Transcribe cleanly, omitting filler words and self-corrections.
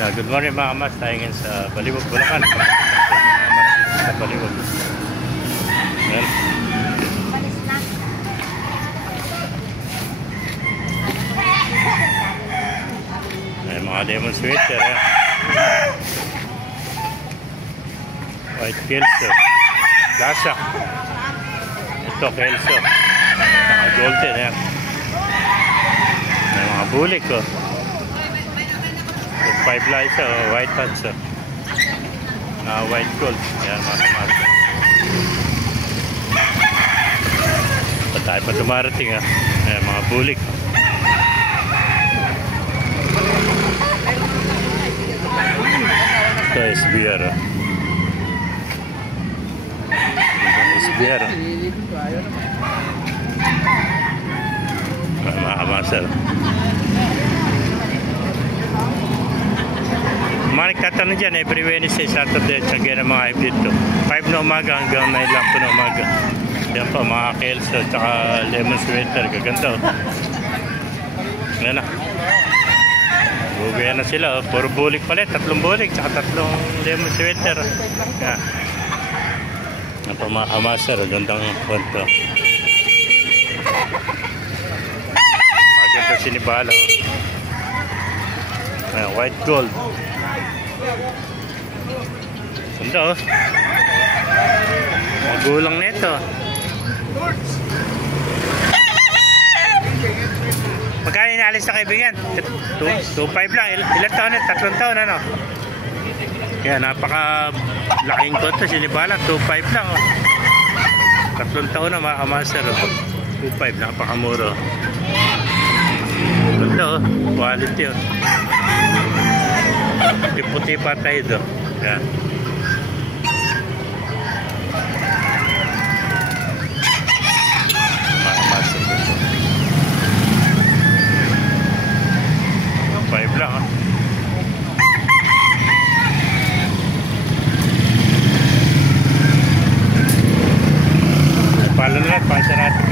Good morning mga kamas, tayo ngayon sa Baliwag, Bulacan. Sa Baliwag. Ayan. Ayan mga lemon sweater. White Kelso. Lasa. Ito Kelso. Mga golden. Ayan. Ayan mga bulik. Oh. 5 lights, white hats, white gold. Ayan mga kamas. Tayo pa dumarating ha. Ayan mga bulik. Ito SBR. SBR. Mga kamasal. Mga nagtatanong dyan, every Wednesday, Saturday, tsagyan ng mga hybrid to. 5 na umaga hanggang 9 lang po na umaga. Yan po, mga Kelso, tsaka lemon sweater, gaganda oh. Yan na. Bubuyan na sila oh. Puro bulik pala, 3 bulik, tsaka 3 lemon sweater. Yan. Yan po mga kamasar, gandang konto. Maganda sinibala oh. Yan, white gold. Ganda oh. Magulang nito. Magkano inaalis na kaibigan? 2.5 lang. Ilan taon na? 3 taon ano? Yan, napaka laking konto. Sinibala, 2.5 lang oh. 3 taon na mga master oh. 2.5, napakamuro. Ganda oh. Quality oh. Puti pa tayo do. Yan. Mamasok ito. 5 lang ha. Pala na lang, pasa natin.